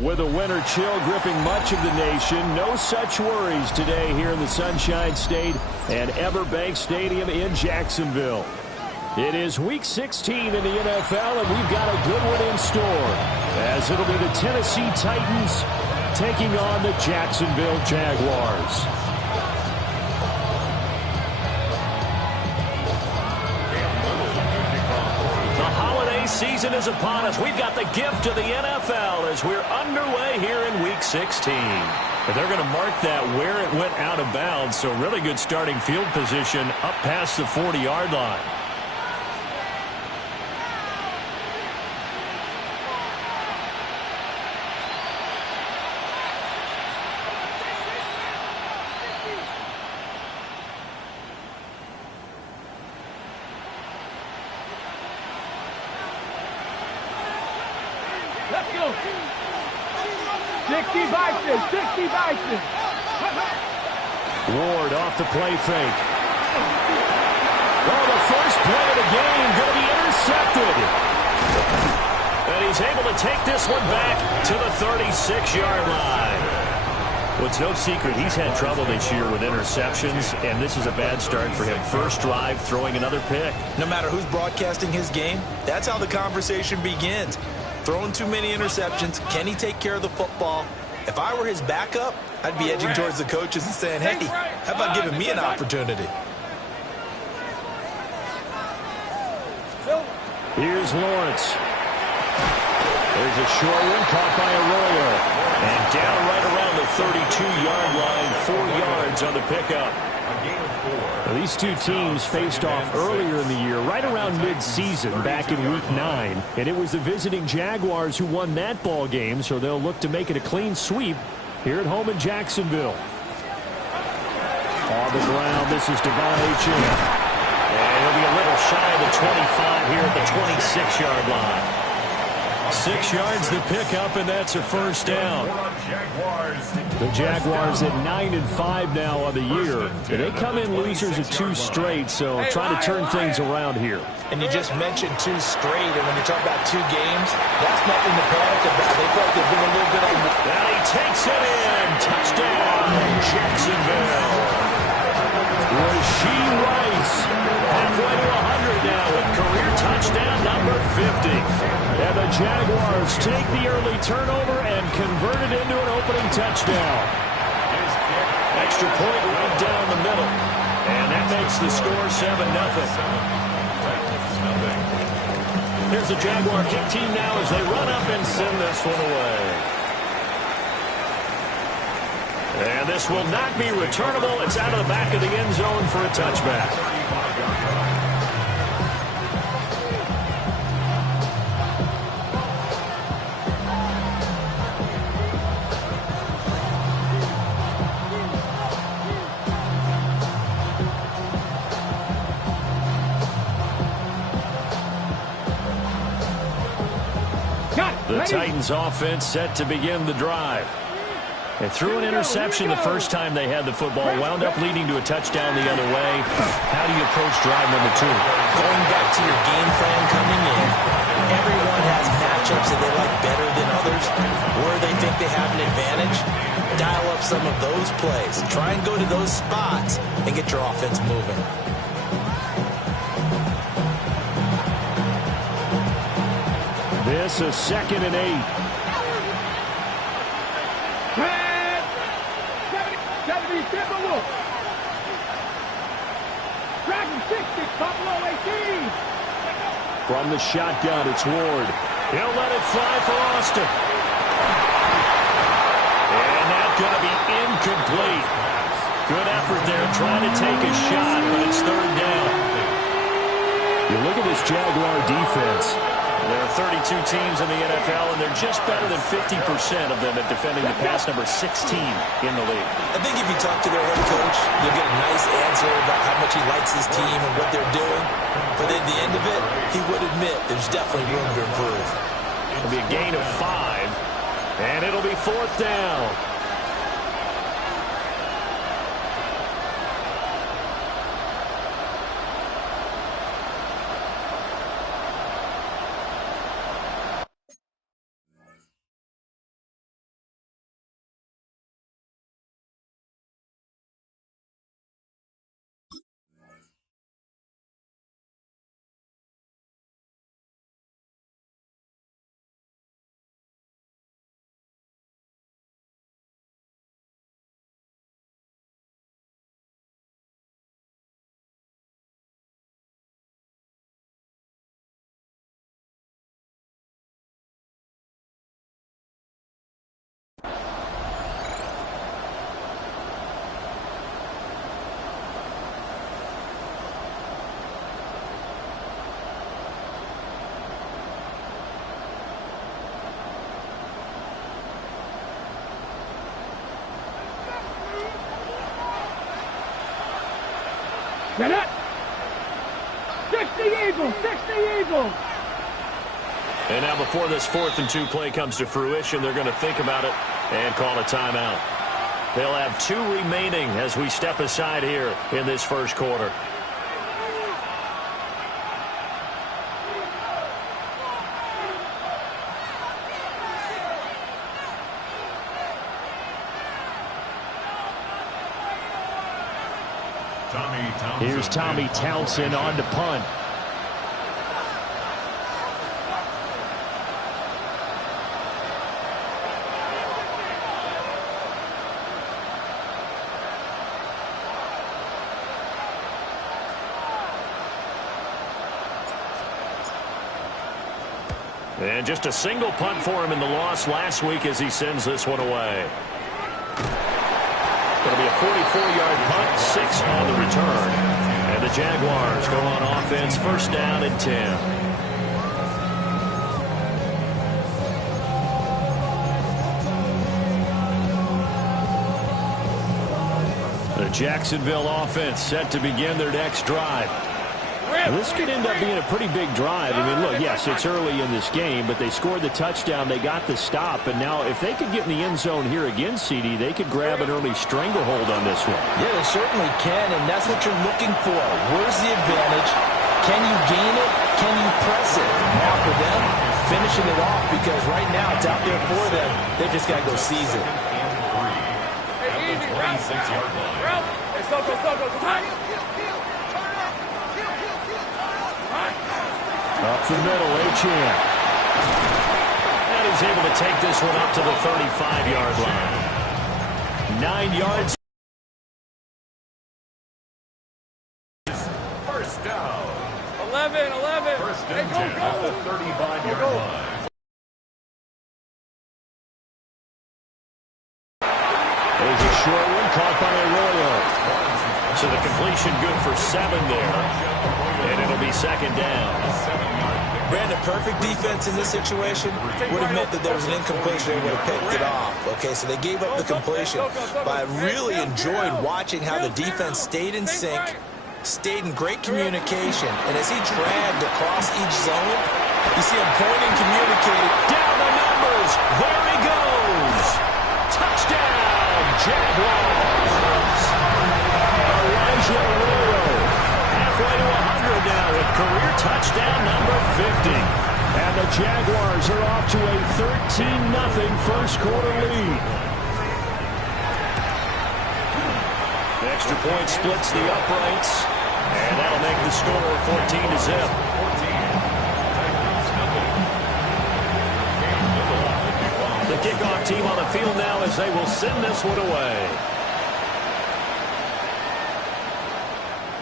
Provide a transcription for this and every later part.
With a winter chill gripping much of the nation, no such worries today here in the Sunshine State and Everbank Stadium in Jacksonville. It is Week 16 in the NFL, and we've got a good one in store, as it'll be the Tennessee Titans taking on the Jacksonville Jaguars. Season is upon us. We've got the gift of the NFL as we're underway here in Week 16. But they're going to mark that where it went out of bounds, so really good starting field position up past the 40-yard line. Let's go. 60 Bison, 60 Bison. Ward off the play fake. Oh, the first play of the game going to be intercepted. And he's able to take this one back to the 36-yard line. Well, it's no secret he's had trouble this year with interceptions, and this is a bad start for him. First drive, throwing another pick. No matter who's broadcasting his game, that's how the conversation begins. Throwing too many interceptions. Can he take care of the football? If I were his backup, I'd be edging towards the coaches and saying, hey, how about giving me an opportunity? Here's Lawrence. There's a short one caught by Arroyo. And down right around the 32-yard line, 4 yards on the pickup. Now, these two teams faced off earlier in the year, right around mid-season, back in Week 9. And it was the visiting Jaguars who won that ball game, so they'll look to make it a clean sweep here at home in Jacksonville. On the ground, this is Devon Achane. And he'll be a little shy of the 25 here at the 26-yard line. 6 yards the pickup, and that's a first down. The Jaguars at 9-5 now on the year. They come in losers of 2 straight, so trying to turn things around here. And you just mentioned 2 straight, and when you talk about 2 games, that's nothing to panic about. They felt they've been a little bit on the... And he takes it in. Touchdown, Jacksonville. Rashee Rice, halfway to 100 now with career touchdown number 50. And the Jaguars take the early turnover and convert it into an opening touchdown. Extra point right down the middle. And that makes the score 7-0. Here's the Jaguar kick team now as they run up and send this one away. And this will not be returnable. It's out of the back of the end zone for a touchback. The Titans offense set to begin the drive. They threw an interception the first time they had the football, wound up leading to a touchdown the other way. How do you approach drive number 2? Going back to your game plan coming in, everyone has matchups that they like better than others, where they think they have an advantage. Dial up some of those plays. Try and go to those spots and get your offense moving. This is 2nd and 8. 70, Timberwolf. Dragon 60, Buffalo 18. From the shotgun, it's Ward. He'll let it fly for Austin. And that's going to be incomplete. Good effort there trying to take a shot, but it's 3rd down. You look at this Jaguar defense. There are 32 teams in the NFL, and they're just better than 50% of them at defending the pass, number 16 in the league. I think if you talk to their head coach, you'll get a nice answer about how much he likes his team and what they're doing. But at the end of it, he would admit there's definitely room to improve. It'll be a gain of 5, and it'll be 4th down. Get it. 60 Eagles, 60 Eagles. And now before this 4th and 2 play comes to fruition, they're going to think about it and call a timeout. They'll have 2 remaining as we step aside here in this first quarter. Here's Tommy Townsend on to punt. And just a single punt for him in the loss last week as he sends this one away. It'll be a 44-yard punt, 6 on the return. And the Jaguars go on offense, first down and 10. The Jacksonville offense set to begin their next drive. This could end up being a pretty big drive. I mean, look, yes, it's early in this game, but they scored the touchdown. They got the stop. And now if they could get in the end zone here again, CD, they could grab an early stranglehold on this one. Yeah, they certainly can, and that's what you're looking for. Where's the advantage? Can you gain it? Can you press it? Now for them, finishing it off, because right now it's out there for them. They just got to go seize it. Hey, easy, 26-yard line. Hey, so. Up the middle, Achane. And he's able to take this one up to the 35-yard line. 9 yards. First down. 11. First and 10 at the 35-yard line. There's a short one caught by Arroyo. So the completion good for 7 there. And it'll be second down. Brandon, perfect defense in this situation would have meant that there was an incompletion. They would have picked it off. Okay, so they gave up the completion. But I really enjoyed watching how the defense stayed in sync, stayed in great communication. And as he dragged across each zone, you see him pointing, communicating. Down the numbers. There he goes. Touchdown, Jaguars. Elijah Arroyo. Halfway to 100 now with career touchdown number 50. And the Jaguars are off to a 13-0 first quarter lead. The extra point splits the uprights. And that'll make the score 14-0. The kickoff team on the field now as they will send this one away.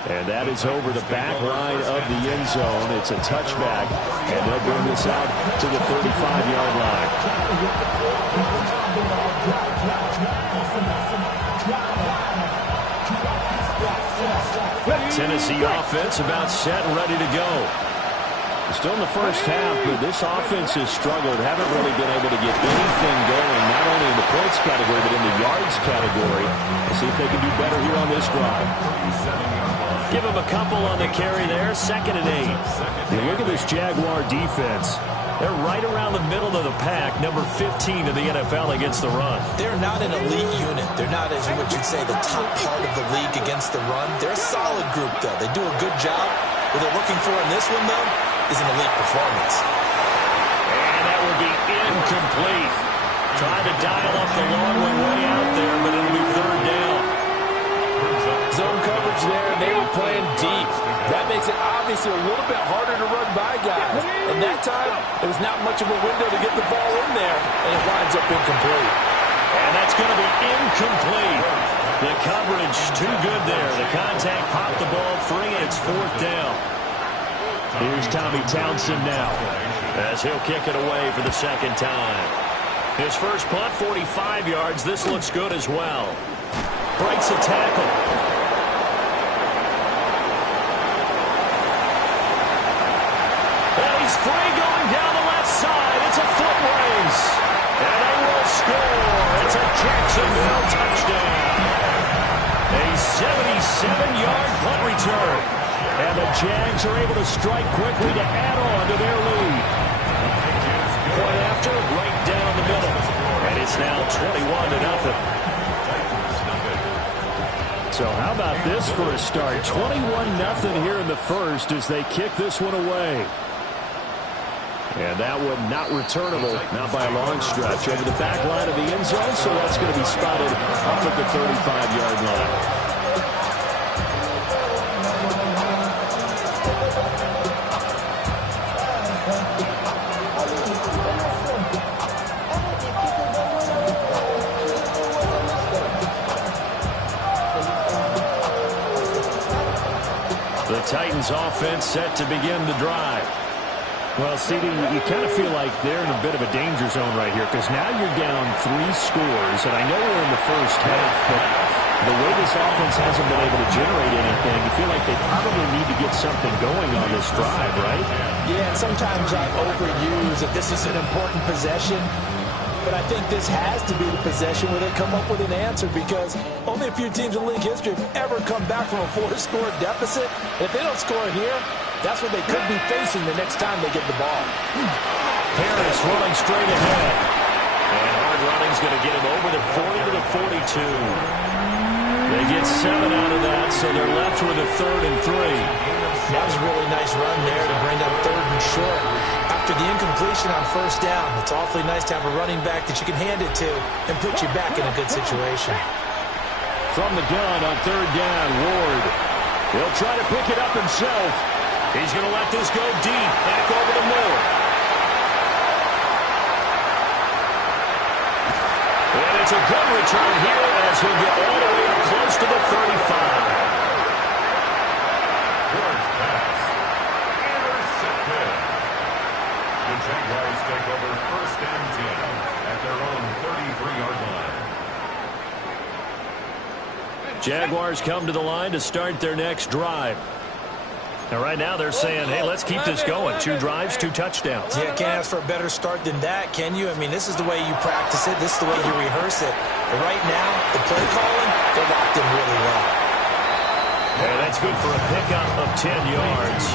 And that is over the back line of the end zone. It's a touchback, and they'll bring this out to the 35-yard line. Tennessee offense about set and ready to go. Still in the first half, but this offense has struggled. Haven't really been able to get anything going, not only in the points category, but in the yards category. Let's see if they can do better here on this drive. Give him a couple on the carry there. 2nd and 8. You look at this Jaguar defense. They're right around the middle of the pack, number 15 in the NFL against the run. They're not an elite unit. They're not, as you would say, the top part of the league against the run. They're a solid group, though. They do a good job. What they're looking for in this one, though, is an elite performance. And that will be incomplete. Trying to dial up the long one way out there, but it'll be 3rd down. Zone coverage there, and they were playing deep. That makes it obviously a little bit harder to run by guys. And that time, there was not much of a window to get the ball in there, and it winds up incomplete. And that's going to be incomplete. The coverage too good there. The contact popped the ball free, and it's 4th down. Here's Tommy Townsend now, as he'll kick it away for the 2nd time. His first punt, 45 yards. This looks good as well. Breaks a tackle. And he's free going down the left side. It's a foot race. And they will score. It's a Jacksonville touchdown. A 77-yard punt return. And the Jags are able to strike quickly to add on to their lead. Point after, right down the middle. And it's now 21-0. So how about this for a start? 21-0 here in the first as they kick this one away. And that one not returnable, not by a long stretch, over the back line of the end zone, so that's going to be spotted up at the 35-yard line. The Titans offense set to begin the drive. Well, CD, you kind of feel like they're in a bit of a danger zone right here because now you're down 3 scores, and I know we're in the first half, but the way this offense hasn't been able to generate anything, you feel like they probably need to get something going on this drive, right? Yeah, sometimes I overuse that this is an important possession, but I think this has to be the possession where they come up with an answer because only a few teams in league history have ever come back from a 4-score deficit. And if they don't score here, that's what they could be facing the next time they get the ball. Harris running straight ahead. And hard running's going to get him over the 40 to the 42. They get 7 out of that, so they're left with a 3rd and 3. That was a really nice run there to bring up 3rd and short. After the incompletion on 1st down, it's awfully nice to have a running back that you can hand it to and put you back in a good situation. From the gun on 3rd down, Ward. He'll try to pick it up himself. He's going to let this go deep. Back over to Moore. And it's a good return here as he'll get all the way up close to the 35. The Jaguars take over 1st and 10 at their own 33-yard line. Jaguars come to the line to start their next drive. And right now they're saying, hey, let's keep this going. 2 drives, 2 touchdowns. Yeah, can't ask for a better start than that, can you? I mean, this is the way you practice it. This is the way you rehearse it. But right now, the play calling, they're locked in really well. And that's good for a pickup of 10 yards.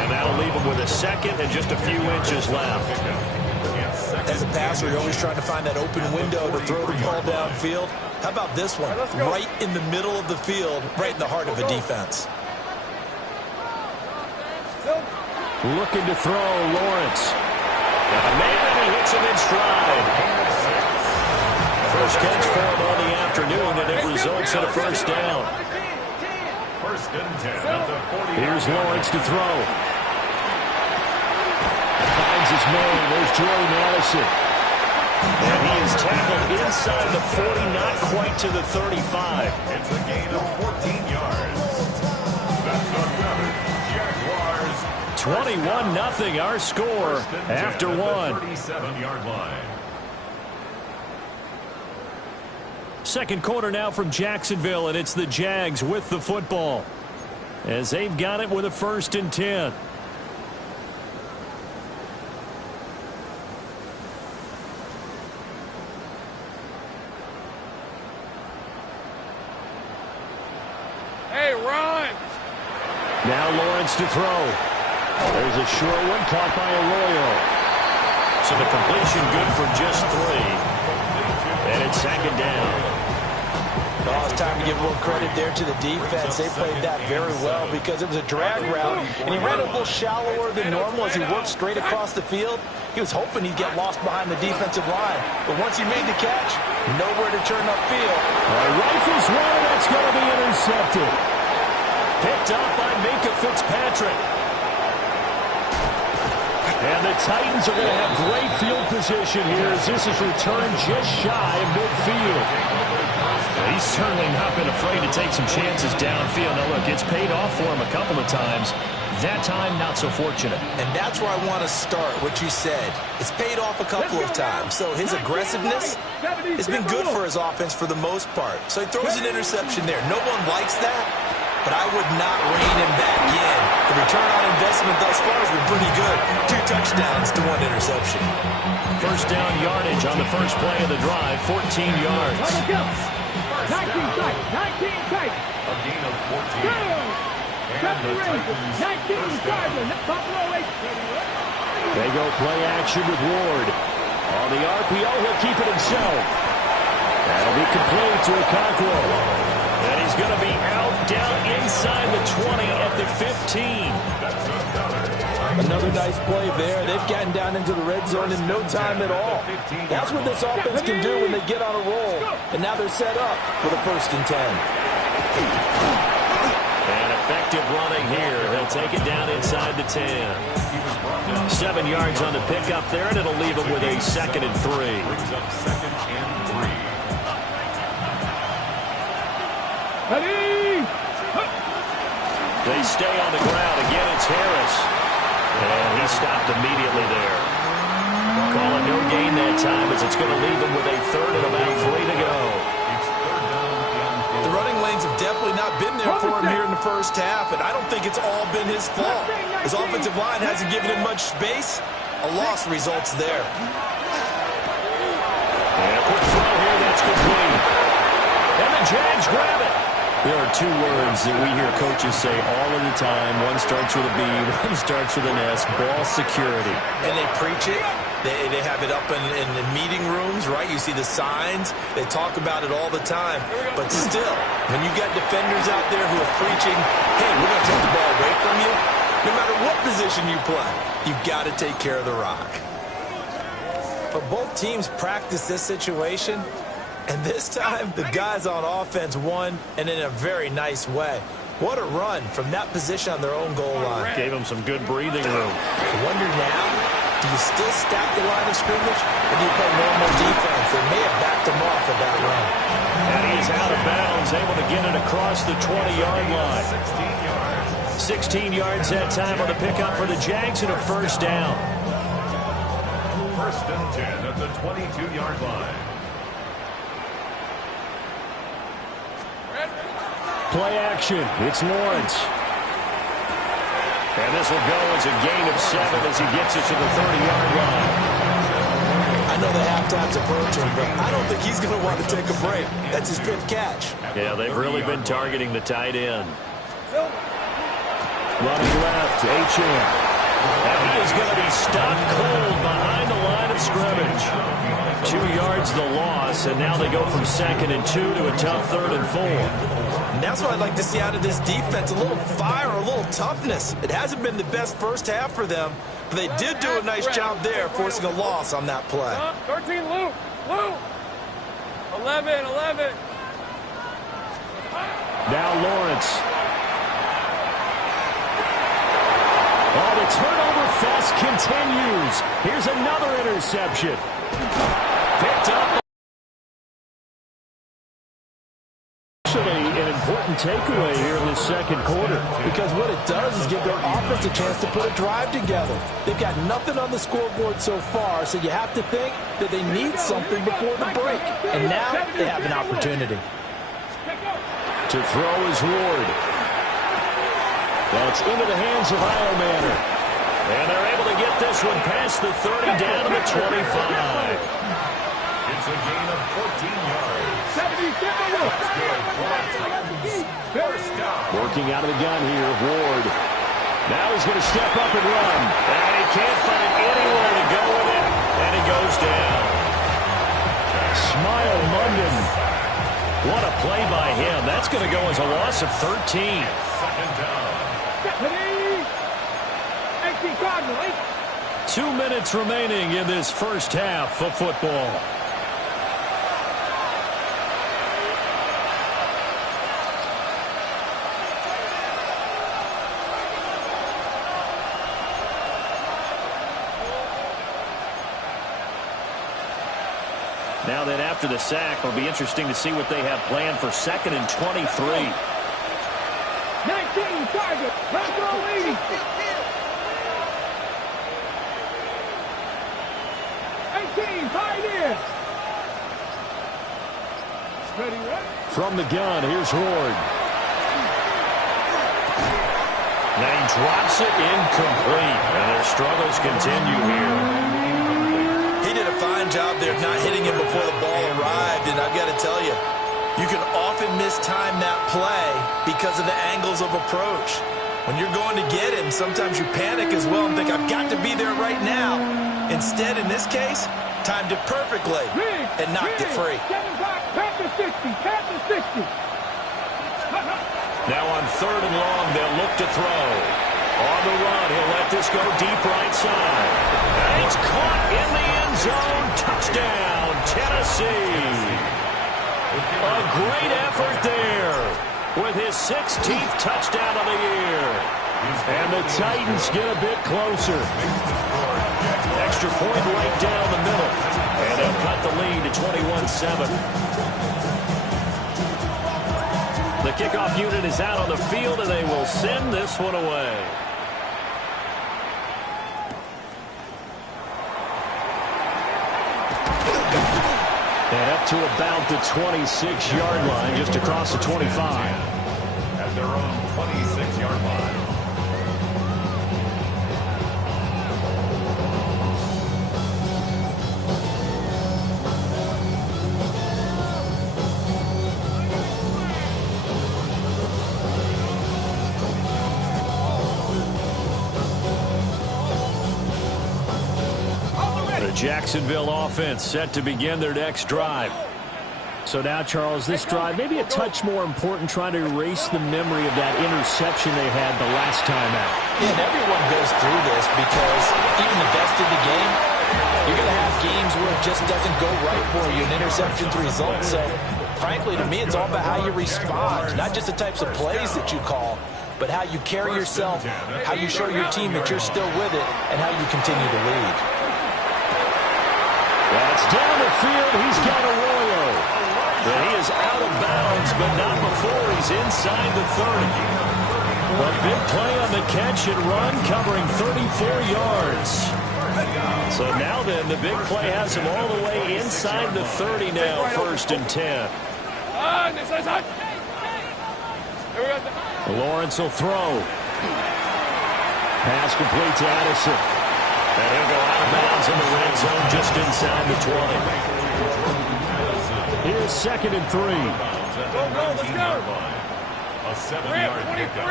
And that'll leave them with a 2nd and just a few inches left. As a passer, you're always trying to find that open window to throw the ball downfield. How about this one? Right in the middle of the field, right in the heart of a defense. Looking to throw, Lawrence. And he hits him in stride. First catch for him on the afternoon, and it results in a 1st down. 1st and 10 at the 40. Here's Lawrence to throw. Finds his man. There's Jordy Madison. And he is tackled inside the 40, not quite to the 35. It's a gain of 14 yards. That's the Jaguars. 21-0 our score after 1. 37-yard line. Second quarter now from Jacksonville, and it's the Jags with the football as they've got it with a 1st and 10. Hey, run! Now Lawrence to throw. There's a short one caught by Arroyo. So the completion good for just 3. And it's 2nd down. Oh, it's time to give a little credit there to the defense. They played that very well because it was a drag route, and he ran a little shallower than normal as he worked straight across the field. He was hoping he'd get lost behind the defensive line, but once he made the catch, nowhere to turn upfield. Rifles one, and that's going to be intercepted. Picked up by Minkah Fitzpatrick. And the Titans are going to have great field position here as this is returned just shy of midfield. He's certainly not been afraid to take some chances downfield. Now, look, it's paid off for him a couple of times. That time, not so fortunate. And that's where I want to start, what you said. It's paid off a couple of times. So his aggressiveness has been good for his offense for the most part. So he throws an interception there. No one likes that, but I would not rein him back in. The return on investment thus far has been pretty good. 2 touchdowns to 1 interception. First down yardage on the first play of the drive, 14 yards. 19 Titans, 19 Titans. A gain of 14. And the Titans first down. They go play action with Ward. On the RPO, he'll keep it himself. That'll be complete to Okonkwo. And he's going to be out down inside the 20 at the 15. Another nice play there. They've gotten down into the red zone in no time at all. That's what this offense can do when they get on a roll. And now they're set up for the 1st and 10. And effective running here. He'll take it down inside the 10. 7 yards on the pickup there, and it'll leave him with a 2nd and 3. Brings up 2nd and 3. They stay on the ground. Again, it's Harris. And he stopped immediately there. Call it no gain that time as it's going to leave him with a 3rd and about 3 to go. The running lanes have definitely not been there for him here in the first half, and I don't think it's all been his fault. His offensive line hasn't given him much space. A loss results there. And a quick throw here, that's complete. And the Jags grab it. There are 2 words that we hear coaches say all of the time. One starts with a B, one starts with an S, ball security. And they preach it. They have it up in the meeting rooms, right? You see the signs. They talk about it all the time. But still, when you got defenders out there who are preaching, hey, we're going to take the ball away from you, no matter what position you play, you've got to take care of the rock. But both teams practice this situation. And this time, the guys on offense won, and in a very nice way. What a run from that position on their own goal line. Gave him some good breathing room. I wonder now, do you still stack the line of scrimmage, or do you play normal defense? They may have backed him off at that run. And he's out of bounds, able to get it across the 20-yard line. 16 yards that time on the pickup for the Jags and a 1st down. 1st and 10 at the 22-yard line. Play action. It's Lawrence. And this will go as a gain of 7 as he gets it to the 30-yard line. I know the halftime's approaching, but I don't think he's going to want to take a break. That's his 5th catch. Yeah, they've really been targeting the tight end. Running left, Achane. And he is going to be stopped cold behind the line of scrimmage. 2 yards the loss, and now they go from 2nd and 2 to a tough 3rd and 4. And that's what I'd like to see out of this defense, a little fire, a little toughness. It hasn't been the best first half for them, but they did do a nice job there, forcing a loss on that play. 13, Luke. 11. Now Lawrence. Oh, the turnover fest continues. Here's another interception. Picked up. An important takeaway here in this 2nd quarter. Because what it does is give their offense a chance to put a drive together. They've got nothing on the scoreboard so far, so you have to think that they need something before the break. And now they have an opportunity. To throw is Ward. That's into the hands of Iomanner. And they're able to get this one past the 30 down to the 25. It's a gain of 14 yards. Working out of the gun here, Ward. Now he's going to step up and run. And he can't find anywhere to go with it. And he goes down. Smile London. What a play by him. That's going to go as a loss of 13. 2nd down. 2 minutes remaining in this first half of football. Now then, after the sack, it'll be interesting to see what they have planned for 2nd and 23. 19 target. Let's go, lady. 18, 5 in. Ready, right? From the gun, here's Ward. Now he drops it incomplete. And their struggles continue here. He did a fine job there not hitting him before the ball arrived, and I've got to tell you, You can often mistime that play because of the angles of approach. When you're going to get him, sometimes you panic as well and think, I've got to be there right now. Instead, in this case, timed it perfectly and knocked it free. Now on 3rd and long, they'll look to throw. On the run, he'll let this go deep right side. And it's caught in the end zone. Touchdown, Tennessee. A great effort there with his 16th touchdown of the year. And the Titans get a bit closer. Extra point right down the middle. And they'll cut the lead to 21-7. The kickoff unit is out on the field, and they will send this one away. And up to about the 26-yard line, just across the 25. At their own 26-yard line. Jacksonville offense set to begin their next drive. So now, Charles, this drive maybe a touch more important, trying to erase the memory of that interception they had the last time out. Yeah, and everyone goes through this because even the best of the game, you're going to have games where it just doesn't go right for you, and interceptions result. So, frankly, to me, it's all about how you respond, not just the types of plays that you call, but how you carry yourself, how you show your team that you're still with it, and how you continue to lead. That's down the field. He's got Arroyo. But he is out of bounds, but not before he's inside the 30. A big play on the catch and run, covering 34 yards. So now then, the big play has him all the way inside the 30 now, 1st and 10. Lawrence will throw. Pass complete to Addison. And he'll go out of bounds in the red zone just inside the 20. Here's 2nd and 3. Go, let's go. A 7-yard pickup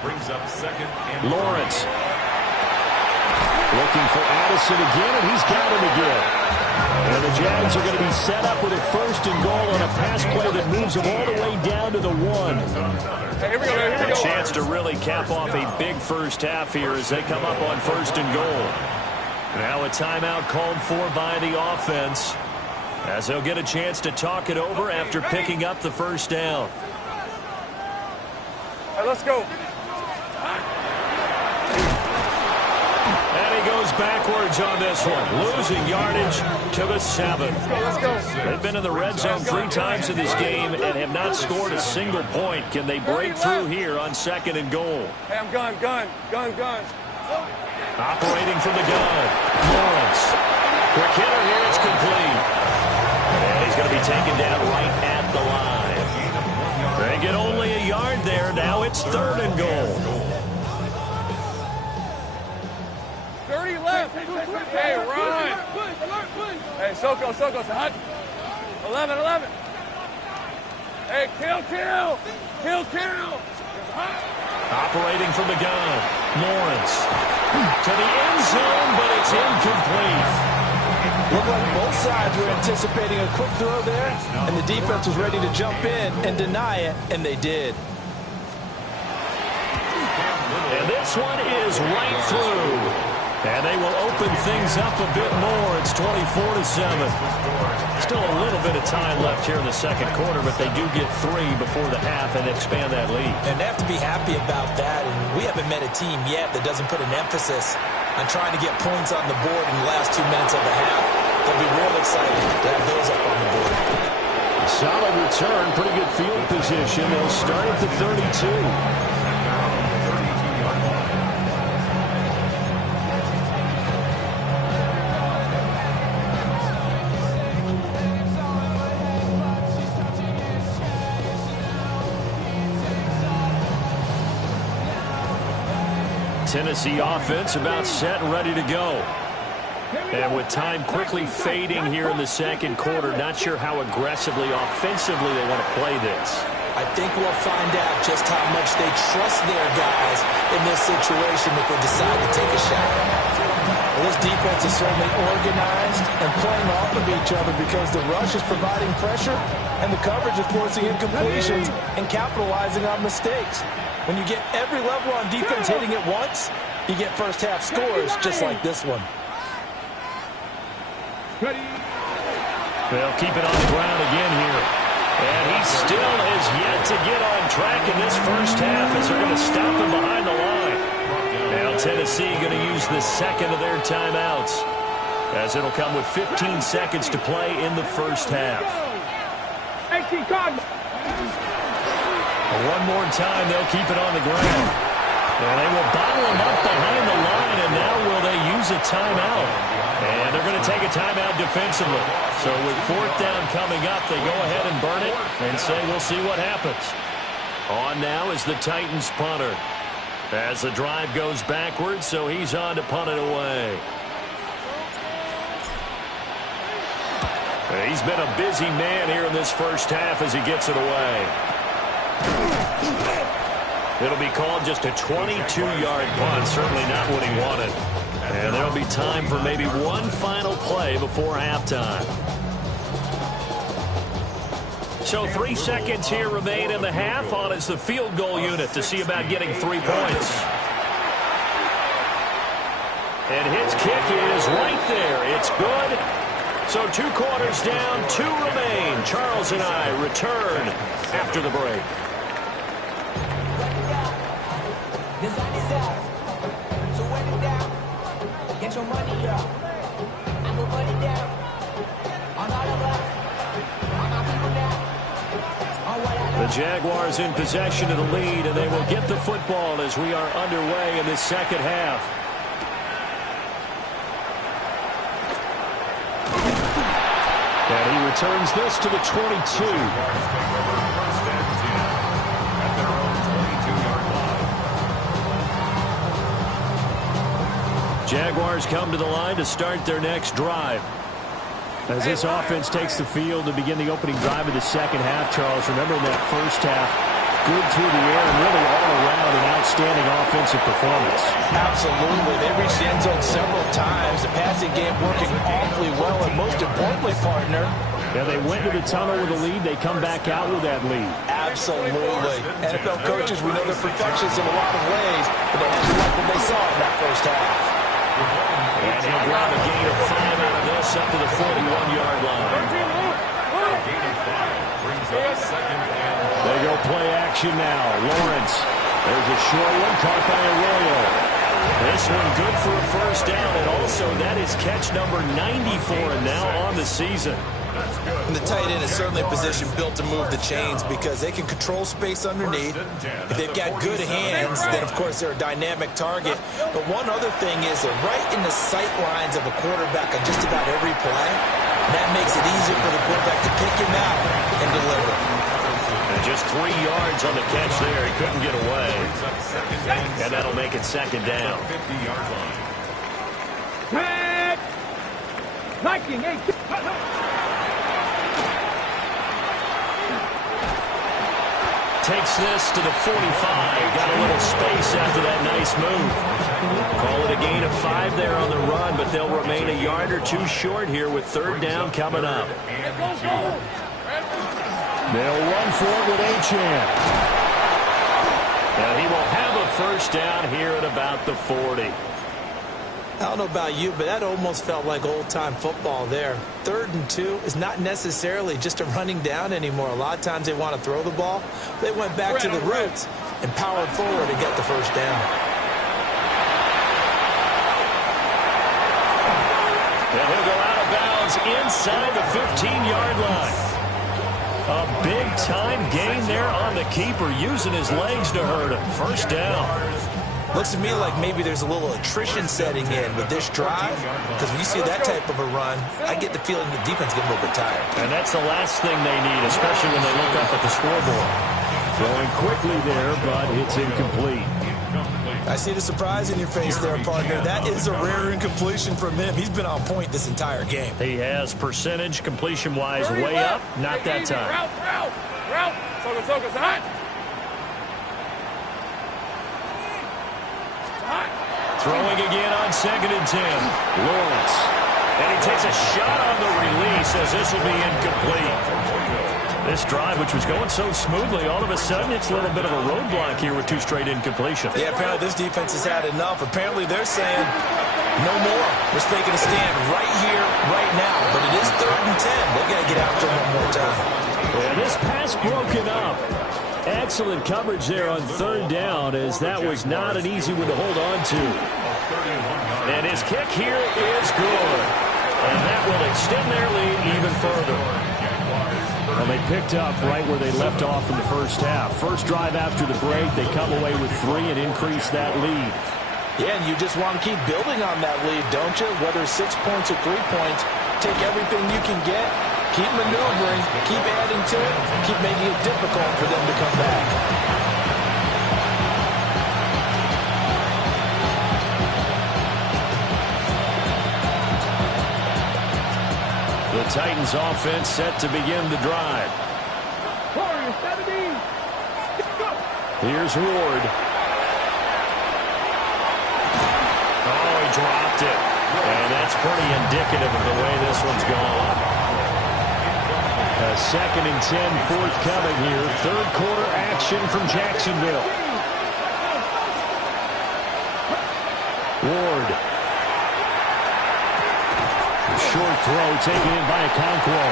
brings up 2nd and 3. Lawrence looking for Addison again, and he's got him again. And the Jags are going to be set up with a 1st and goal on a pass play that moves them all the way down to the 1. Hey, here we go. A chance to really cap off a big first half here as they come up on 1st and goal. Now a timeout called for by the offense as they'll get a chance to talk it over after picking up the first down. Hey, let's go. And he goes backwards on this one, losing yardage to the 7. Let's go. They've been in the red zone 3 times in this game and have not scored a single point. Can they break through here on 2nd and goal? Hey, I'm gun. Operating from the gun, Lawrence. Quick hitter here, it's complete. And he's going to be taken down right at the line. They get only a yard there. Now it's 3rd and goal. 30 left. Hey, run. Hey, Soko, hot. 11. Hey, kill. Operating from the gun, Lawrence. To the end zone, but it's incomplete. Looked like both sides were anticipating a quick throw there, and the defense was ready to jump in and deny it, and they did. And this one is right through. And they will open things up a bit more. It's 24-7. Still a little bit of time left here in the 2nd quarter, but they do get 3 before the half and expand that lead. And they have to be happy about that. And we haven't met a team yet that doesn't put an emphasis on trying to get points on the board in the last 2 minutes of the half. They'll be real excited to have those up on the board. Solid return, pretty good field position. They'll start at the 32. Tennessee offense about set and ready to go. And with time quickly fading here in the second quarter, not sure how aggressively, offensively they want to play this. I think we'll find out just how much they trust their guys in this situation if they decide to take a shot. Well, this defense is certainly organized and playing off of each other because the rush is providing pressure and the coverage is forcing incompletions and capitalizing on mistakes. When you get every level on defense hitting it once, you get first half scores just like this one. They'll keep it on the ground again here. And he still is yet to get on track in this first half as they're going to stop him behind the line. Now Tennessee going to use the second of their timeouts as it'll come with 15 seconds to play in the first half. One more time, they'll keep it on the ground. And they will bottle him up behind the line, and now will they use a timeout? And they're going to take a timeout defensively. So with fourth down coming up, they go ahead and burn it and say we'll see what happens. On now is the Titans punter. As the drive goes backwards, so he's on to punt it away. He's been a busy man here in this first half as he gets it away. It'll be called just a 22-yard punt, certainly not what he wanted. And there'll be time for maybe one final play before halftime. So 3 seconds here remain in the half. On is the field goal unit to see about getting 3 points. And his kick is right there. It's good. So 2 quarters down, 2 remain. Charles and I return after the break. The sun is up, so when it down, get your money up. I'm gonna put it down on all of us, on my people now, on what I love. The Jaguars in possession of the lead, and they will get the football as we are underway in this second half. And he returns this to the 22. Jaguars come to the line to start their next drive. As this offense takes the field to begin the opening drive of the second half, Charles, remember in that first half, good through the air and really all around an outstanding offensive performance. Absolutely. They reached the end zone several times. The passing game working awfully well, and most importantly, partner, yeah, they went to the tunnel with a lead. They come back out with that lead. Absolutely. NFL coaches, we know they're perfectionists in a lot of ways, but they actually like what they saw in that first half. And he'll grab a gain of 5 out of this up to the 41-yard line. They go play action now. Lawrence. There's a short one caught by Arroyo. This one good for a first down, and also that is catch number 94 and now on the season. And the tight end is certainly a position built to move the chains because they can control space underneath. If they've got good hands, then of course they're a dynamic target. But one other thing is they're right in the sight lines of a quarterback on just about every play. And that makes it easier for the quarterback to pick him out and deliver. And just 3 yards on the catch there. He couldn't get away. And that'll make it second down. 50-yard line. Liking, Takes this to the 45. Got a little space after that nice move. Call it a gain of 5 there on the run, but they'll remain a yard or 2 short here with third down coming up. They'll run for it with Achane. And he will have a first down here at about the 40. I don't know about you, but that almost felt like old-time football there. 3rd and 2 is not necessarily just a running down anymore. A lot of times they want to throw the ball. They went back to the roots and powered forward to get the first down. And he'll go out of bounds inside the 15-yard line. A big-time gain there on the keeper, using his legs to hurt him. First down. Looks to me like maybe there's a little attrition setting in with this drive, because when you see that type of a run, I get the feeling the defense getting a little bit tired. And that's the last thing they need, especially when they look up at the scoreboard. Throwing quickly there, but it's incomplete. I see the surprise in your face there, partner. That is a rare incompletion from him. He's been on point this entire game. He has percentage completion-wise way up. Not that time. Route. Focus. Hot. Throwing again on 2nd and 10. Lawrence. And he takes a shot on the release as this will be incomplete. This drive, which was going so smoothly, all of a sudden it's a little bit of a roadblock here with 2 straight incompletions. Yeah, apparently this defense has had enough. Apparently they're saying no more. We're taking a stand right here, right now. But it is 3rd and 10. They've got to get after him one more time. And this pass broken up. Excellent coverage there on 3rd down, as that was not an easy one to hold on to. And his kick here is good. And that will extend their lead even further. Well, they picked up right where they left off in the first half. First drive after the break, they come away with 3 and increase that lead. Yeah, and you just want to keep building on that lead, don't you? Whether 6 points or 3 points, take everything you can get, keep maneuvering, keep adding to it, keep making it difficult for them to come back. The Titans offense set to begin the drive. Here's Ward. Oh, he dropped it. And that's pretty indicative of the way this one's gone. A 2nd and 10 forthcoming here. 3rd quarter action from Jacksonville. Ward. Short throw taken in by Okonkwo.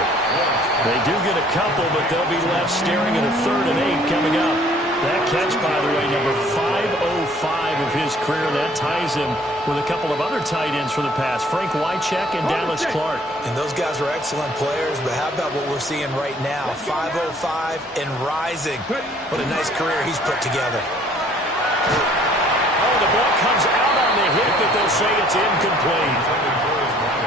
They do get a couple, but they'll be left staring at a 3rd and 8 coming up. That catch, by the way, number 505 of his career. That ties him with a couple of other tight ends for the past, Frank Wycheck and Dallas Clark. And those guys were excellent players, but how about what we're seeing right now? 505 and rising. What a nice career he's put together. Oh, the ball comes out on the hit, but they'll say it's incomplete.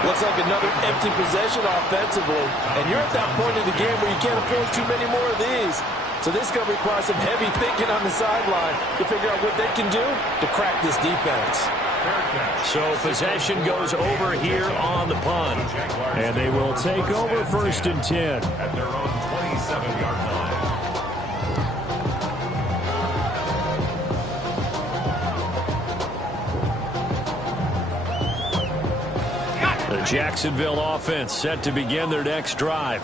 Looks like another empty possession offensively. And you're at that point in the game where you can't afford too many more of these. So this is going to require some heavy thinking on the sideline to figure out what they can do to crack this defense. So possession goes over here on the punt. And they will take over 1st and 10. At their own 27-yard line. The Jacksonville offense set to begin their next drive.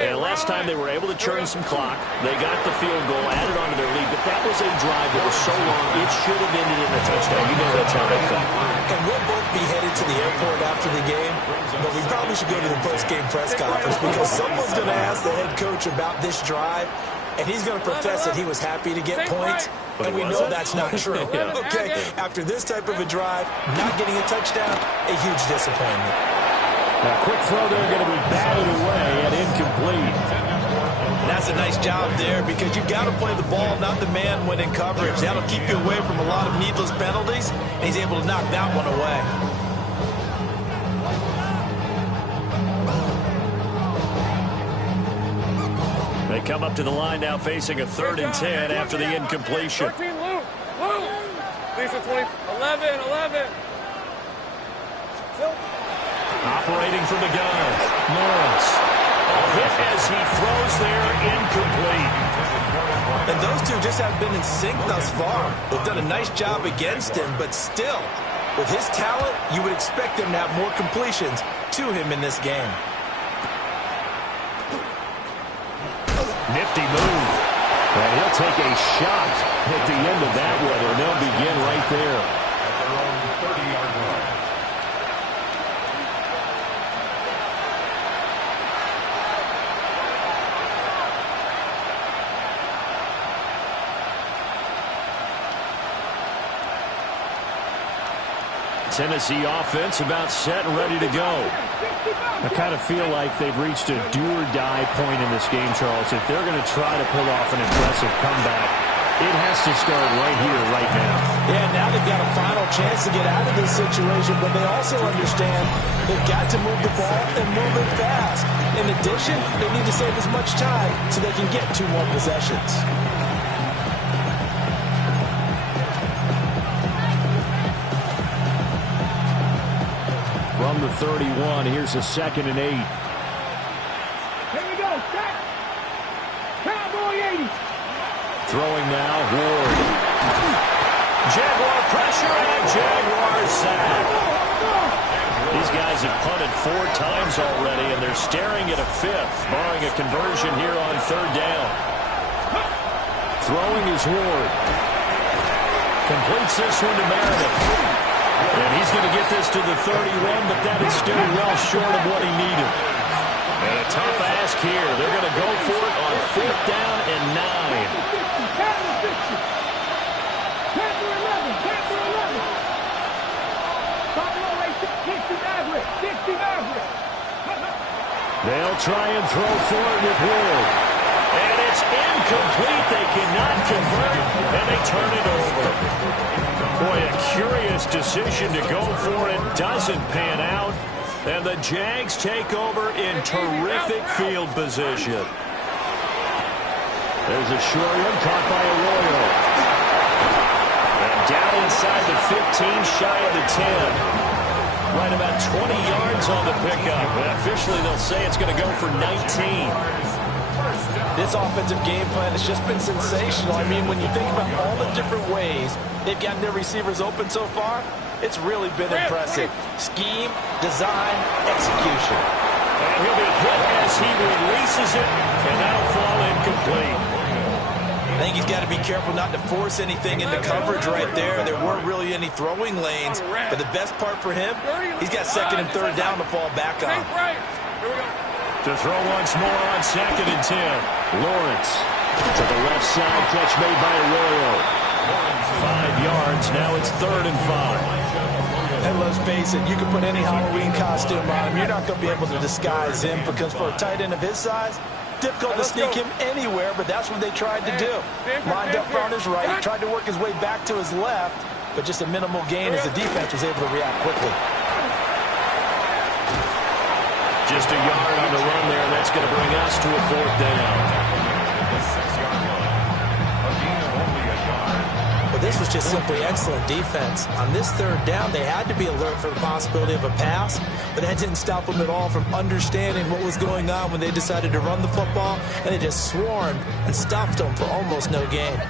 And last time they were able to churn some clock. They got the field goal, added on to their lead, but that was a drive that was so long, it should have ended in a touchdown. You know that's how they felt. And we'll both be headed to the airport after the game, but we probably should go to the post-game press conference because someone's going to ask the head coach about this drive, and he's going to profess that he was happy to get points, and we know that's not true. Okay, after this type of a drive, not getting a touchdown, a huge disappointment. A quick throw there going to be batted away and incomplete. And that's a nice job there because you've got to play the ball, not the man when in coverage. That'll keep you away from a lot of needless penalties, and he's able to knock that one away. They come up to the line now facing a 3rd and 10 after the incompletion. 13, Lou. These are 20. 11. Operating from the gun, Lawrence. A hit as he throws there, incomplete. And those two just have been in sync thus far. They've done a nice job against him, but still, with his talent, you would expect him to have more completions to him in this game. Nifty move. And he'll take a shot at the end of that one, and they'll begin right there. At their own 30-yard line. Tennessee offense about set and ready to go. I kind of feel like they've reached a do-or-die point in this game, Charles. If they're going to try to pull off an impressive comeback, it has to start right here, right now. Yeah, now they've got a final chance to get out of this situation, but they also understand they've got to move the ball and move it fast. In addition, they need to save as much time so they can get 2 more possessions. 31. Here's a 2nd and 8. Here we go. Set. Cowboy 80. Throwing now, Ward. Jaguar pressure and a Jaguar sack. These guys have punted 4 times already, and they're staring at a 5th, barring a conversion here on 3rd down. Throwing is Ward. Completes this one to Meredith. And he's going to get this to the 31, but that is still well short of what he needed. And a tough ask here. They're going to go for it on 5th down and 9. They'll try and throw for it with Ward. And it's incomplete. They cannot convert, and they turn it over. Boy, a curious decision to go for it. Doesn't pan out. And the Jags take over in terrific field position. There's a short one caught by Arroyo. And down inside the 15, shy of the 10. Right about 20 yards on the pickup. And officially, they'll say it's going to go for 19. This offensive game plan has just been sensational. I mean, when you think about all the different ways they've gotten their receivers open so far, it's really been impressive. Scheme, design, execution. And he'll be hit as he releases it, and that'll fall incomplete. I think he's got to be careful not to force anything into coverage right there. There weren't really any throwing lanes, but the best part for him, he's got 2nd and 3rd down to fall back on. To throw once more on 2nd and 10. Lawrence to the left side, catch made by Arroyo. 5 yards, now it's 3rd and 5. And let's face it, you can put any Halloween costume on him. You're not going to be able to disguise him because for a tight end of his size, difficult to sneak him anywhere, but that's what they tried to do. Lined up on his right, tried to work his way back to his left, but just a minimal gain as the defense was able to react quickly. Just a yard on the run there, and that's going to bring us to a 4th down. But this was just simply excellent defense. On this 3rd down, they had to be alert for the possibility of a pass, but that didn't stop them at all from understanding what was going on when they decided to run the football, and they just swarmed and stopped them for almost no gain.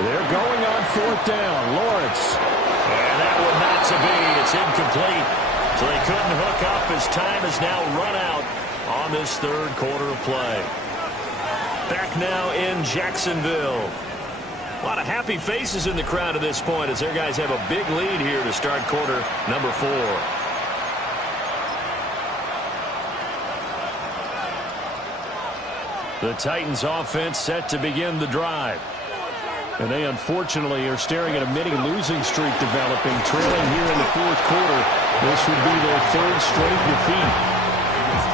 They're going on 4th down. Lawrence. And that one not to be. It's incomplete. So they couldn't hook up as time is now run out on this 3rd quarter of play. Back now in Jacksonville. A lot of happy faces in the crowd at this point as their guys have a big lead here to start quarter number 4. The Titans offense set to begin the drive. And they unfortunately are staring at a mini losing streak developing, trailing here in the 4th quarter. This would be their 3rd straight defeat.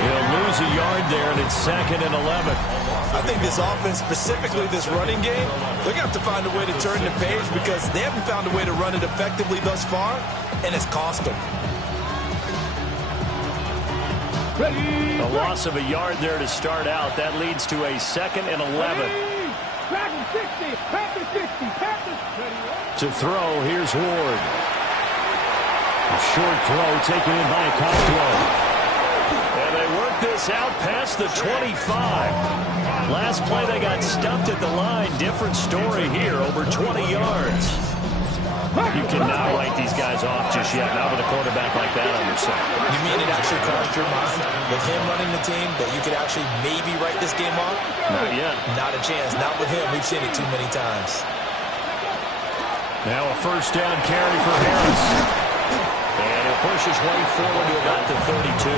They'll lose a yard there, and it's 2nd and 11. I think this offense, specifically this running game, they're going to have to find a way to turn the page because they haven't found a way to run it effectively thus far, and it's cost them. A loss of a yard there to start out. That leads to a 2nd and 11. To throw, here's Ward. A short throw taken in by Costco. And they work this out past the 25. Last play they got stuffed at the line. Different story here, over 20 yards. You cannot write these guys off just yet, not with a quarterback like that on your side. You mean it actually crossed your mind with him running the team that you could actually maybe write this game off? Not yet. Not a chance. Not with him. We've seen it too many times. Now a 1st down carry for Harris. And he'll push his way forward to about the 32.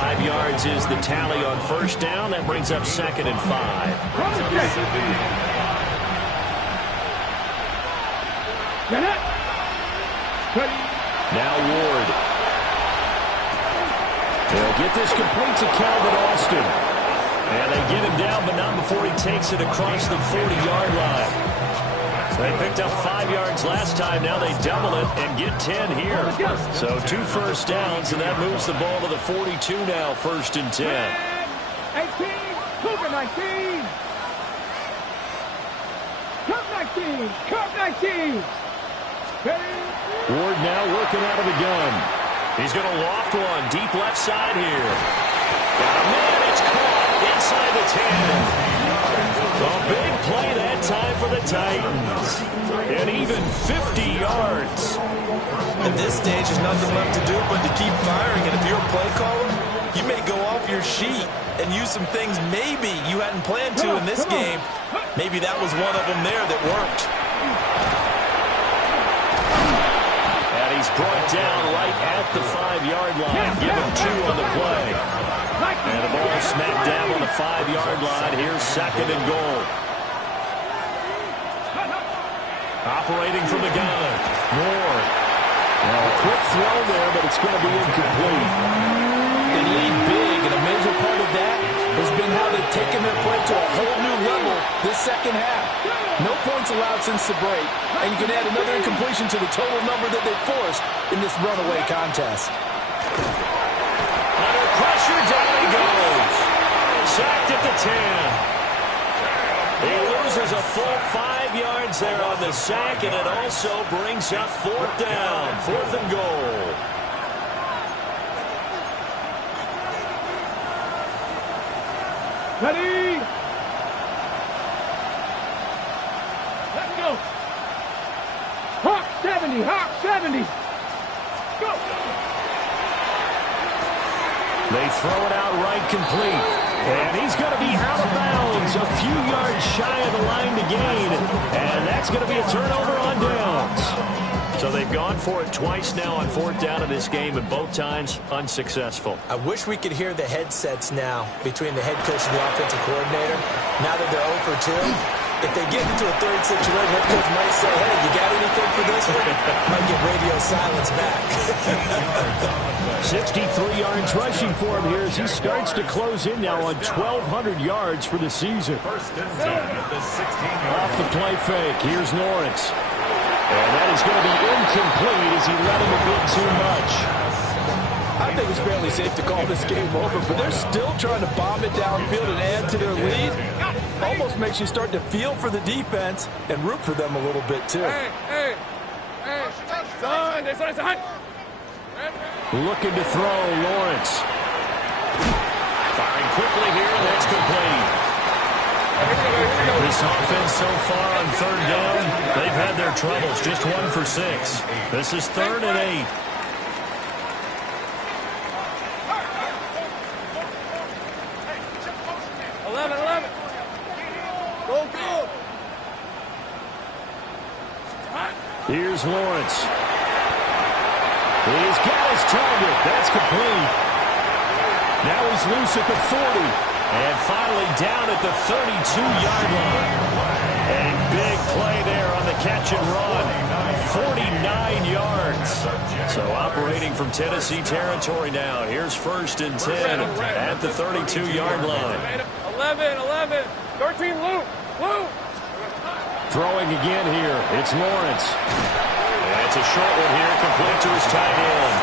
5 yards is the tally on 1st down. That brings up 2nd and 5. Now Ward. They'll get this complete to Calvin Austin. And they get him down, but not before he takes it across the 40-yard line. They picked up 5 yards last time. Now they double it and get 10 here. So 2 first downs, and that moves the ball to the 42 now, 1st and 10. 18, Cougar 19. Cup 19, Cup 19. Ward now working out of the gun. He's going to loft one deep left side here. Got a man, it's caught inside the 10. A big play that time for the Titans. And even 50 yards. At this stage, there's nothing left to do but to keep firing. And if you're a play caller, you may go off your sheet and use some things maybe you hadn't planned to in this game. Maybe that was one of them there that worked. And he's brought down right at the 5-yard line. Give him 2 on the play. And the ball smacked down on the 5-yard line. Here's 2nd and goal. Operating from the gun. Ward. A quick throw there, but it's going to be incomplete. They lead big, and a major part of that has been how they've taken their play to a whole new level this second half. No points allowed since the break, and you can add another incompletion to the total number that they forced in this runaway contest. Under pressure, down he goes. Sacked at the 10. He loses a full 5 yards there on the sack, and it also brings up 4th down, 4th and goal. Ready? Let's go. Hawk 70, Hawk 70. Go. They throw it out right complete. And he's going to be out of bounds, a few yards shy of the line to gain. And that's going to be a turnover on downs. So they've gone for it twice now on 4th down in this game, and both times unsuccessful. I wish we could hear the headsets now between the head coach and the offensive coordinator. Now that they're 0 for 2, if they get into a third situation, head coach might say, hey, you got anything for this one? Might get radio silence back. 63 yards rushing for him here as he starts to close in now on 1,200 yards for the season. 1st and 10 at the 16-yard. Off the play fake, here's Lawrence. And that is going to be incomplete as he let him a bit too much. I think it's fairly safe to call this game over, but they're still trying to bomb it downfield and add to their lead. Almost makes you start to feel for the defense and root for them a little bit, too. Hey. Son, this one is a hunt. Looking to throw, Lawrence. Firing quickly here, that's complete. This offense so far on 3rd down, they've had their troubles, just 1 for 6. This is 3rd and 8. Here's Lawrence. He's got his target. That's complete. Now he's loose at the 40. And finally down at the 32-yard line. A big play there on the catch and run. 49 yards. So operating from Tennessee territory now. Here's 1st and 10 at the 32-yard line. 11. 13, Luke. Throwing again here. It's Lawrence. And it's a short one here, complete to his tight end.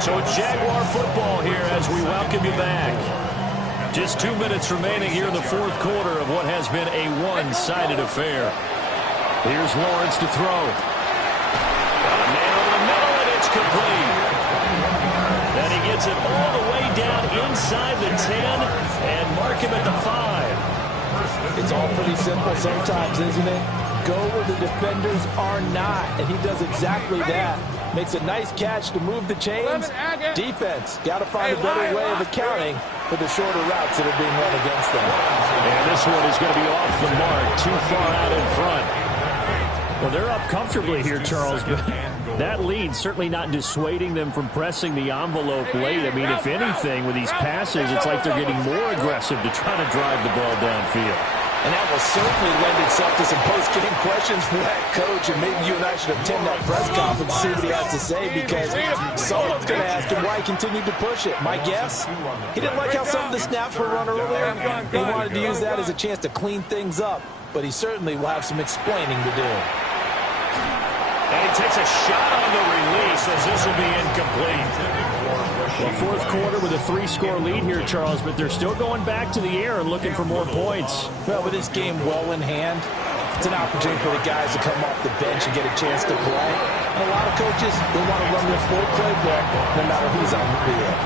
So it's Jaguar football here as we welcome you back. Just 2 minutes remaining here in the 4th quarter of what has been a one-sided affair. Here's Lawrence to throw. Got a man over the middle, and it's complete. Then he gets it all the way down inside the 10 and mark him at the 5. It's all pretty simple sometimes, isn't it? Go where the defenders are not, and he does exactly that. Makes a nice catch to move the chains. Defense, got to find a better way of accounting for the shorter routes that are being run against them. And this one is going to be off the mark, too far out in front. Well, they're up comfortably here, Charles, but that lead certainly not dissuading them from pressing the envelope late. I mean, if anything, with these passes, it's like they're getting more aggressive to try to drive the ball downfield. And that will certainly lend itself to some post-game questions for that coach, and maybe you and I should attend that press conference to see what he has to say, because someone's going to ask him why he continued to push it. My guess, he didn't like how some of the snaps were run earlier. He wanted to use that as a chance to clean things up, but he certainly will have some explaining to do. And he takes a shot on the release as this will be incomplete. Well, fourth quarter with a 3-score lead here, Charles, but they're still going back to the air and looking for more points. Well, with this game well in hand, it's an opportunity for the guys to come off the bench and get a chance to play. And a lot of coaches, they want to run their full playbook no matter who's on the field.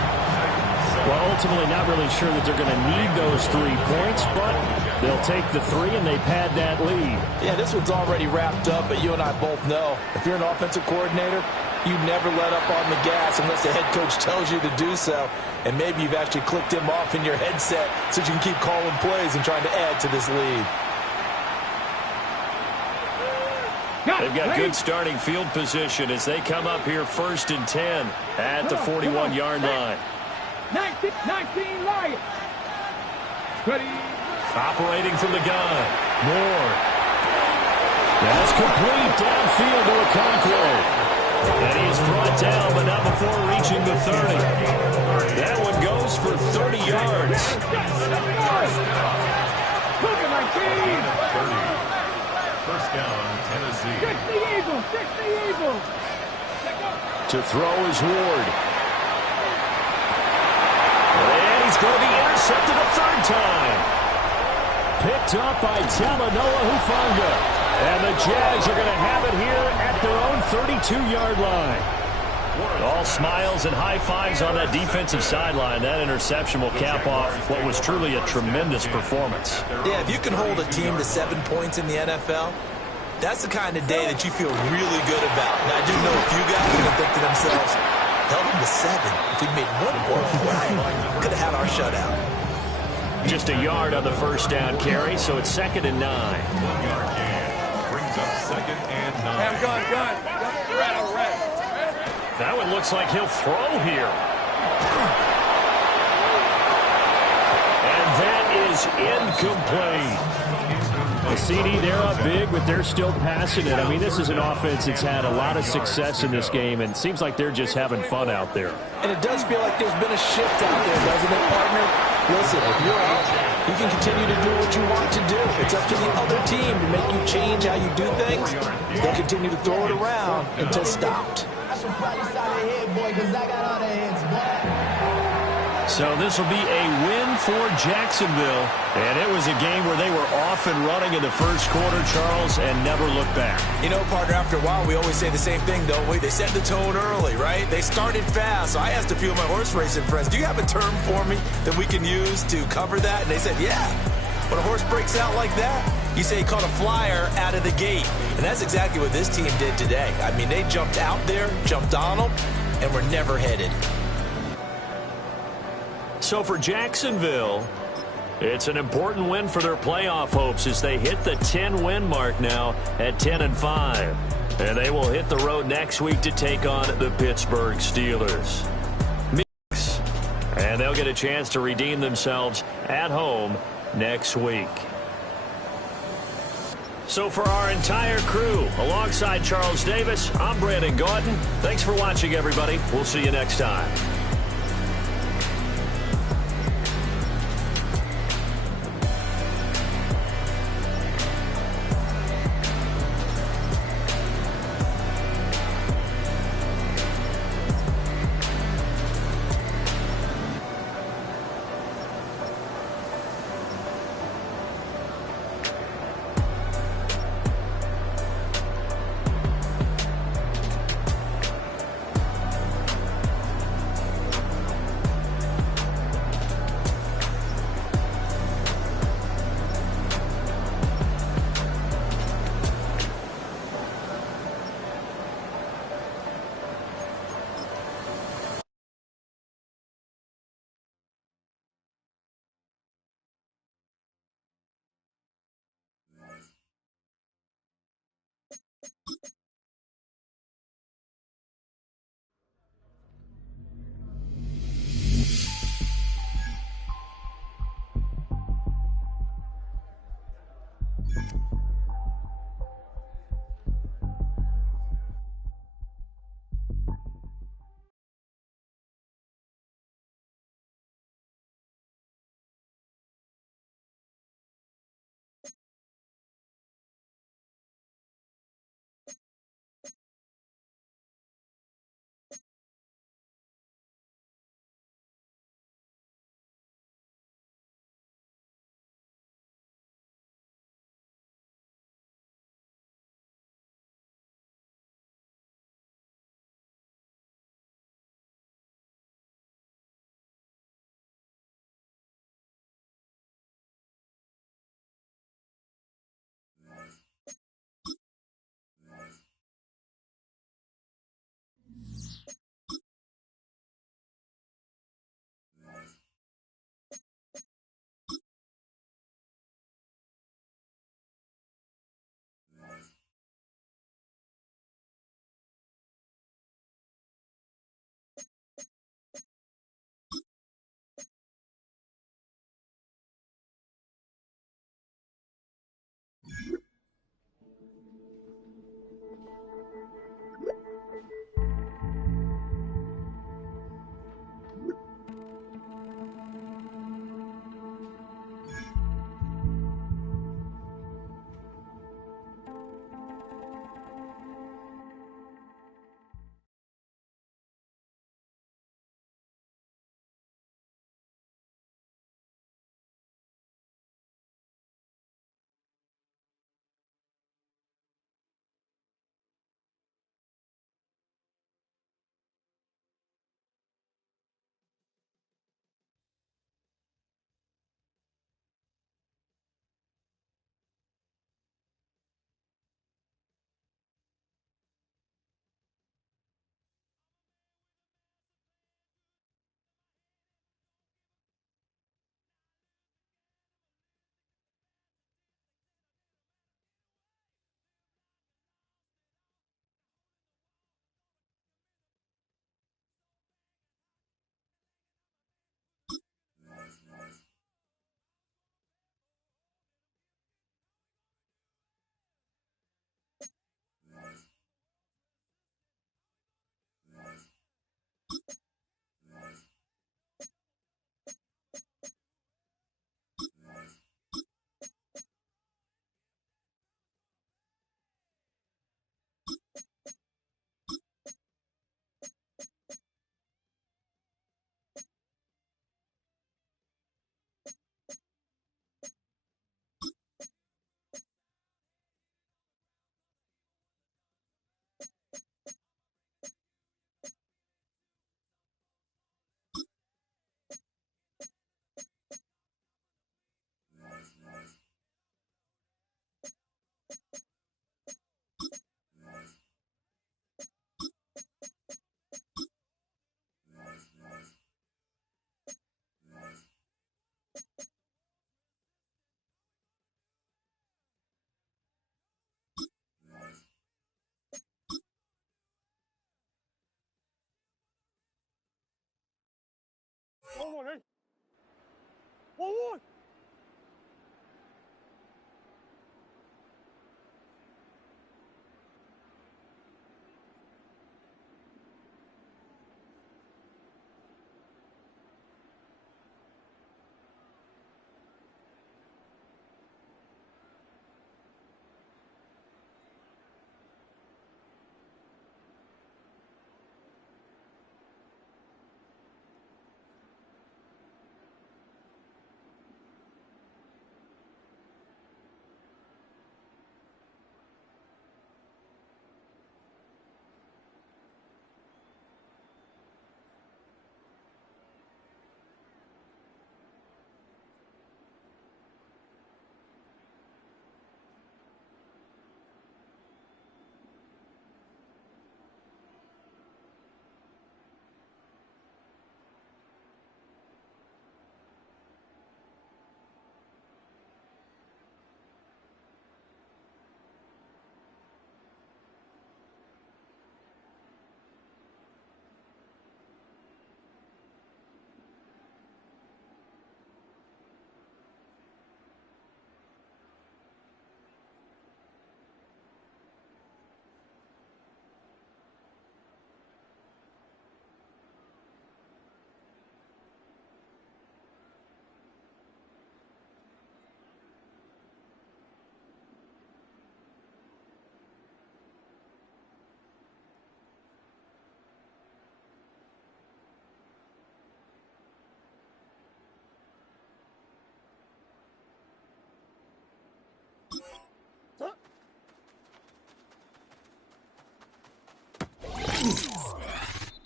Well, ultimately not really sure that they're going to need those 3 points, but they'll take the 3 and they pad that lead. Yeah, this one's already wrapped up, but you and I both know if you're an offensive coordinator, you never let up on the gas unless the head coach tells you to do so. And maybe you've actually clicked him off in your headset so you can keep calling plays and trying to add to this lead. They've got good starting field position as they come up here 1st and 10 at the 41-yard line. 19 Lions. Ready. Operating from the gun. Moore. That's complete downfield to Okonkwo. And he is brought down, but not before reaching the 30. That one goes for 30 yards. First down, Tennessee. 60 Eagles. 60 Eagles. To throw is Ward. And he's going to be intercepted a 3rd time. Picked up by Talanoa Hufanga. And the Jags are going to have it here at their own 32-yard line. All smiles and high fives on that defensive sideline. That interception will cap off what was truly a tremendous performance. Yeah, if you can hold a team to 7 points in the NFL, that's the kind of day that you feel really good about. And I do know a few guys are going to think to themselves, held him to 7. If we made one more play, could have had our shutout. Just a yard on the first down carry, so it's 2nd and 9. 1-yard gain. Brings up 2nd and 9. Gun. Red. That one looks like he'll throw here. And that is incomplete. The CD, they're up big, but they're still passing it. I mean, this is an offense that's had a lot of success in this game, and it seems like they're just having fun out there. And it does feel like there's been a shift out there, doesn't it, partner? Listen, if you're out, you can continue to do what you want to do. It's up to the other team to make you change how you do things. They'll continue to throw it around until stopped. So this will be a win for Jacksonville. And it was a game where they were off and running in the first quarter, Charles, and never looked back. You know, partner, after a while, we always say the same thing, don't we? They set the tone early, right? They started fast. So I asked a few of my horse racing friends, do you have a term for me that we can use to cover that? And they said, yeah. When a horse breaks out like that, you say he caught a flyer out of the gate. And that's exactly what this team did today. I mean, they jumped out there, jumped on them, and were never headed. So for Jacksonville, it's an important win for their playoff hopes as they hit the 10-win mark now at 10-5. And they will hit the road next week to take on the Pittsburgh Steelers. And they'll get a chance to redeem themselves at home next week. So for our entire crew, alongside Charles Davis, I'm Brandon Gaudin. Thanks for watching, everybody. We'll see you next time. 1-1, ready? 1-1.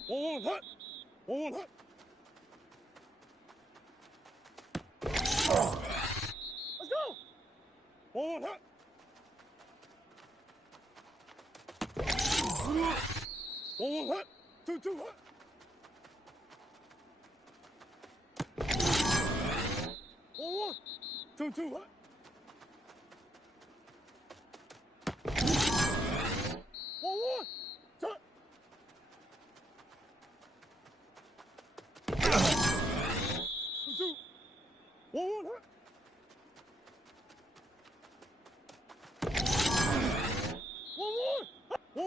One hut. One hut. Let's go. One hut. One hut. 2-2 hut. One 2-2 hut. One hut. 2-2. One hut. One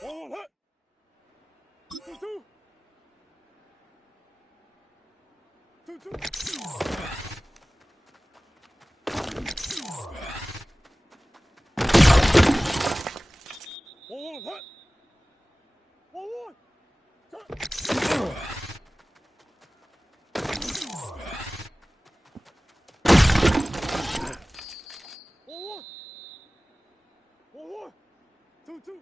1-1 hut. 2-2. 2-2. 1-1 hut. 1-1. Turn. 1-1. 1-1. 2-2.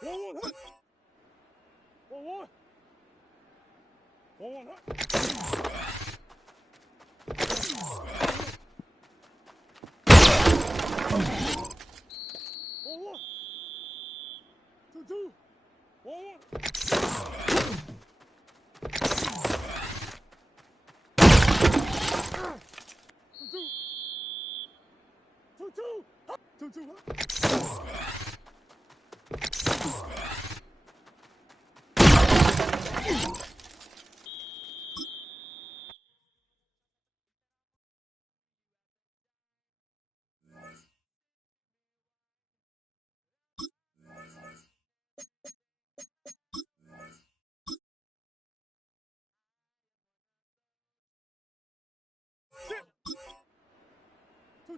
1-1 hut. 1-1. 1-1 hut. 1-1. 2-2. 1-1. 2-2. 2-2.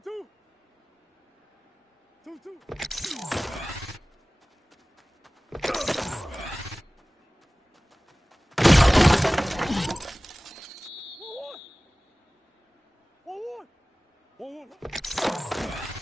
2-2. 2-2. 1-1. 1-1. 1-1.